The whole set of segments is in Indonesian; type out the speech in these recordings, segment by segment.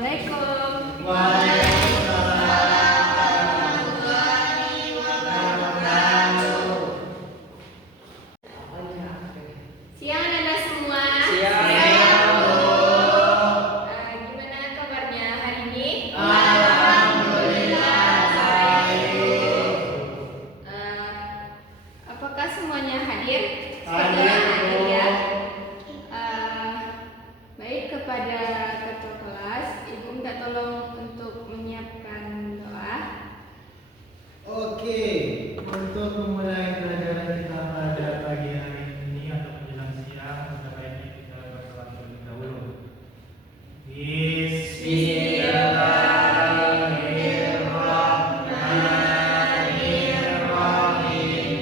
Assalamualaikum. Siang Anda semua. Gimana kabarnya hari ini? Alhamdulillah baik. Apakah semuanya hadir? Hadir, Bu. ya. Baik, kepada ketua kelas, Ibu minta tolong untuk menyiapkan doa. Oke, untuk memulai pelajaran kita pada pagi hari ini atau menjelang siang, sebaiknya kita berdoa terlebih dahulu. Bismillahirrahmanirrahim.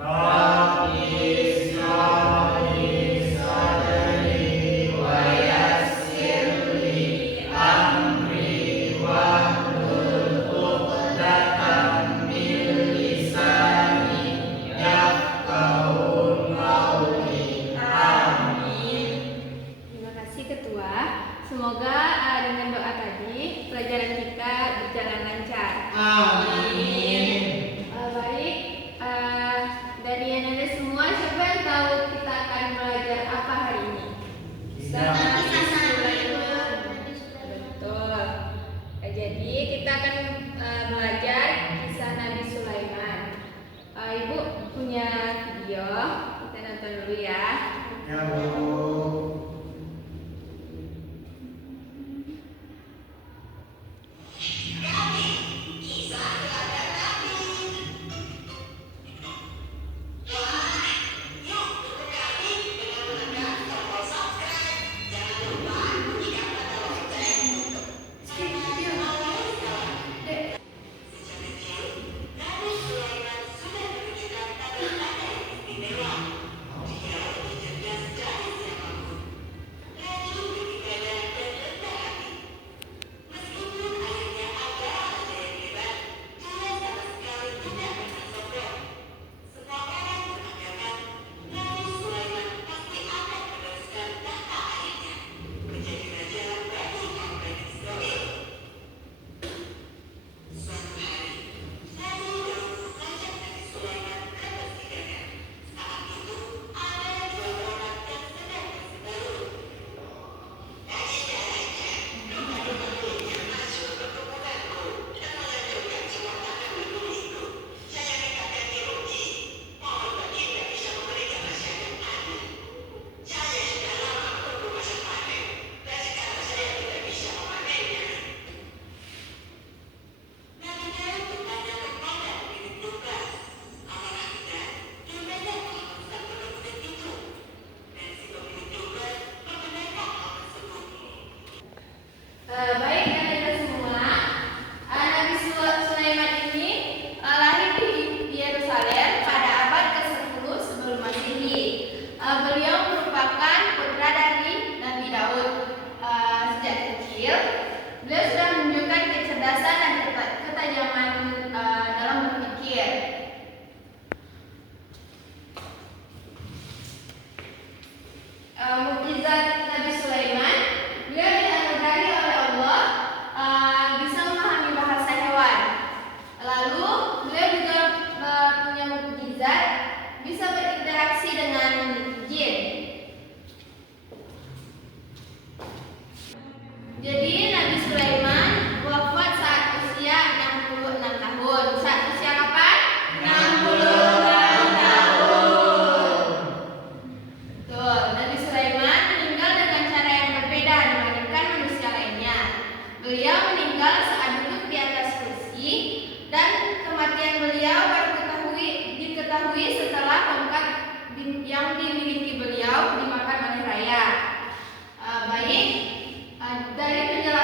Rabbi shrah li sadri wa yassir li amri wahlul 'uqdatam min lisani yafqahu qawli. Amin. Terima kasih Ketua. Semoga dengan doa tadi pelajaran kita berjalan lancar. Amin. Baik, dari Anda semua, siapa yang tahu kita akan belajar apa hari ini? Kisah Nabi Sulaiman. Betul. Jadi kita akan belajar kisah Nabi Sulaiman. Ibu punya video, kita nonton dulu ya. Ya, Bu. Baik, Anda semua. Nabi Sulaiman ini lahir di Yerusalem pada abad ke-10 sebelum Masehi. Beliau merupakan putra dari Nabi Daud. Sejak kecil, beliau sudah menunjukkan kecerdasan dan ketajaman dalam berpikir. Mukjizat Nabi Sulaiman, beliau dianugerahi oleh Allah bisa memahami bahasa hewan. Lalu beliau juga punya mukjizat bisa berinteraksi dengan jin. Jadi Nabi Sulaiman wafat saat usia 66 tahun. Saat usia kapan? 66 tahun. Betul, Nabi Sulaiman meninggal dengan cara yang berbeda dibandingkan manusia lainnya. Beliau meninggal saat duduk di atas kursi dan kematian beliau baru diketahui setelah tongkat yang dimiliki beliau dimakan oleh raya. Baik, dari penjelasan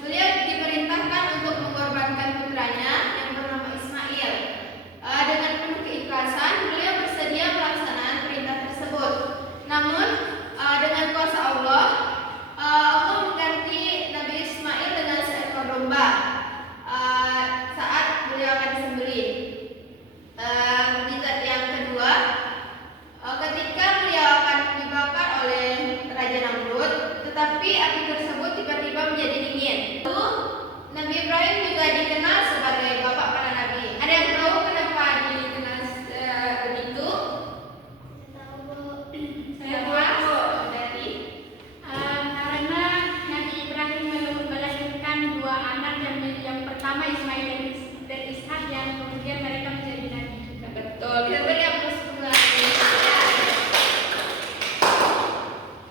Beliau diperintahkan untuk mengorbankan putranya yang bernama Ismail. Dengan penuh keikhlasan, beliau bersedia melaksanakan perintah tersebut. Namun, dengan kuasa Allah, Allah mengganti Nabi Ismail dengan seekor domba saat beliau akan disembelih. Mukjizat yang kedua, ketika beliau akan dibakar oleh Raja Namrud, tetapi api tersebut tiba-tiba menjadi dingin. Lalu Nabi Ibrahim juga dikenal sebagai bapak para nabi. Ada yang tahu kenapa dikenal begitu? Saya tahu dari karena Nabi Ibrahim melahirkan dua anak, yang pertama Ismail dan Ishak, yang kemudian mereka menjadi nabi. betul. Kita beri aplaus dulu lagi.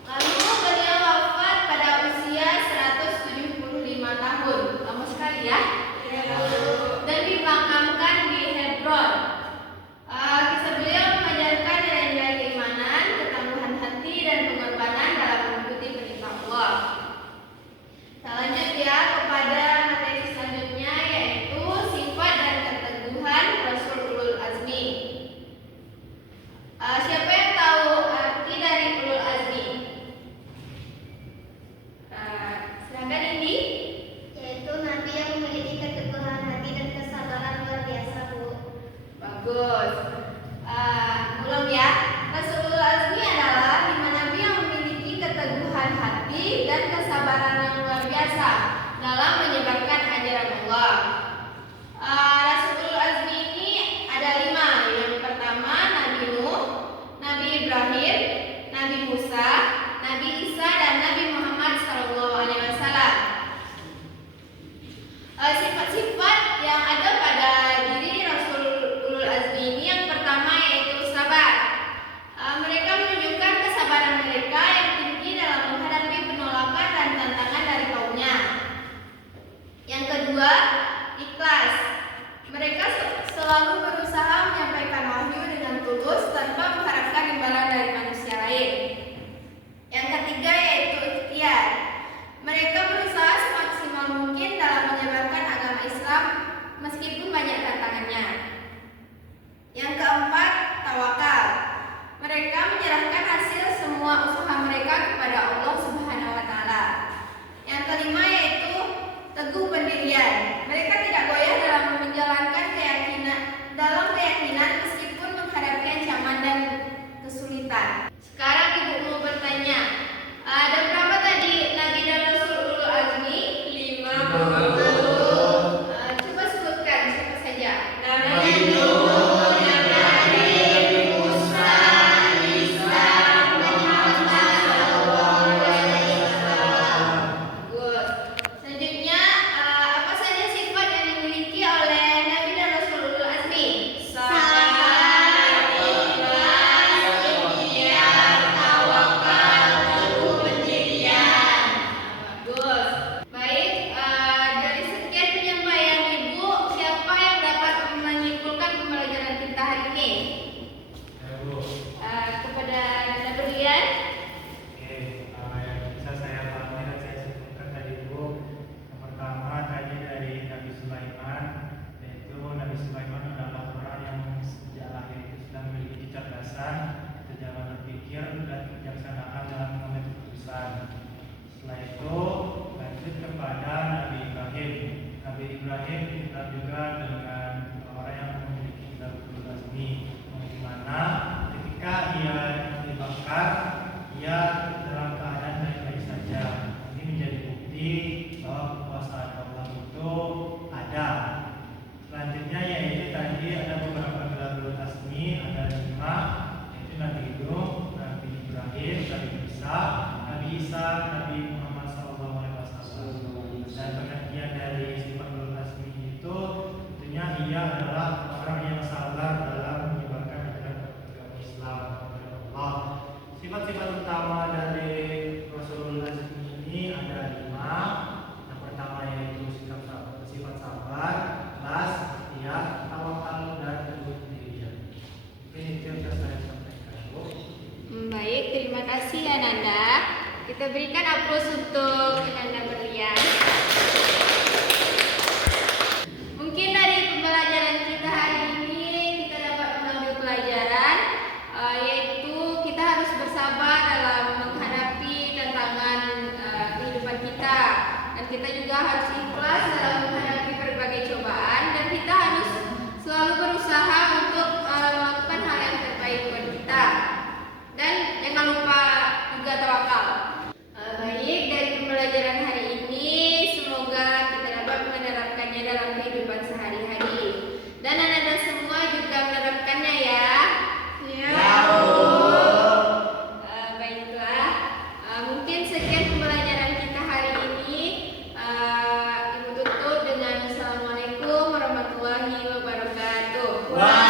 Lalu beliau wafat pada usia 175 tahun. Lama sekali ya. Dan dimakamkan di Hebron. Kisah beliau mengajarkan nilai-nilai keimanan, ketangguhan hati, dan pengorbanan dalam mengikuti perintah Allah. Kita lanjut ya kepada materi selanjutnya, yaitu sifat dan keteguhan Rasul Ulul Azmi. Siapa yang tahu arti dari Ulul Azmi? Silakan Indi. Yaitu nabi yang memiliki keteguhan hati dan kesabaran luar biasa, Bu. Bagus. Ulang ya. Rasulul Azmi adalah 5 nabi yang memiliki keteguhan hati dan kesabaran yang luar biasa dalam menyebarkan ajaran Allah. Rasulul Azmi ini ada 5. Yang pertama Nabi Nuh, Nabi Ibrahim, Nabi Musa, Nabi Isa, dan Nabi Muhammad SAW. Sifat-sifat yang ada pada diri Rasul Ulul Azmi ini, yang pertama yaitu sabar. Mereka menunjukkan kesabaran mereka yang tinggi dalam menghadapi penolakan dan tantangan dari kaumnya. Yang kedua, ikhlas. Mereka selalu berusaha menyampaikan wahyu dengan tulus tanpa mengharapkan imbalan dari manusia lain. Yang ketiga yaitu ikhtiar. Mereka berusaha semaksimal mungkin dalam menyebarkan agama Islam meskipun banyak tantangannya. Yang keempat, tawakal. Mereka menyerahkan hasil semua usaha mereka kepada Allah Subhanahu wa taala. Yang kelima yaitu teguh pendirian. Mereka tidak goyah dalam menjalankan keyakinan meskipun menghadapi ancaman dan kesulitan. Sekarang Ibu mau bertanya, ada berapa tadi Nabi dan Rasul Ulul Azmi? 5. Coba sebutkan siapa saja. Nabi Nuh, Nabi Musa, Isa, Muhammad SAW. Good. Selanjutnya, apa saja sifat yang dimiliki oleh Nabi dan Rasul Ulul Azmi? Sabar, ikhlas, ikhtiar, tawakal, teguh pendirian. Bagus. Baik, dari sekian penyampaian Ibu, siapa yang dapat menyimpulkan pembelajaran kita hari ini? Ya, Bu. Kepada Nanda Berlian. Oke, yang bisa saya pahami dan saya simpulkan tadi, Bu. Yang pertama tadi dari Nabi Sulaiman, yaitu Nabi Sulaiman adalah orang yang sejak lahir itu sudah memiliki kecerdasan, kejalan berpikir, dan kebijaksanaan dalam mengambil keputusan. Setelah itu lanjut kepada Nabi Ibrahim. Nabi Ibrahim kita juga dengan orang yang memiliki Ulul Azmi, di mana ketika ia dibakar, ia dalam keadaan baik-baik saja. Ini menjadi bukti bahwa kekuasaan Allah itu ada. Selanjutnya yaitu tadi ada beberapa gelar Ulul Azmi, ada 5, yaitu Nabi Nuh, Nabi Ibrahim, Nabi Musa, Nabi Isa, Nabi Muhammad SAW. Dan pengertian dari sifat Ulul Azmi itu tentunya ia adalah orang yang sabar dalam menyebarkan ajaran agama Islam kepada Allah. Sifat-sifat utama dari Rasulul Azmi ini ada 5. Yang pertama yaitu sifat sabar, ikhlas, ikhtiar, tawakal, dan teguh pendirian. Ini itu yang saya sampaikan, Bu. Baik, terima kasih ya Nanda. Kita Kita berikan aplaus untuk Nanda Berlian. Mungkin dari pembelajaran kita hari ini kita dapat mengambil pelajaran, yaitu kita harus bersabar dalam menghadapi tantangan kehidupan kita, dan kita juga harus ikhlas dalam menghadapi berbagai cobaan, dan kita harus selalu berusaha untuk melakukan hal yang terbaik buat kita, dan jangan lupa juga tawakal. Baik, dari pembelajaran hari ini semoga kita dapat menerapkannya dalam kehidupan sehari-hari, dan anda semua juga menerapkannya ya. Baiklah, mungkin sekian pembelajaran kita hari ini. Ibu tutup dengan Assalamualaikum warahmatullahi wabarakatuh.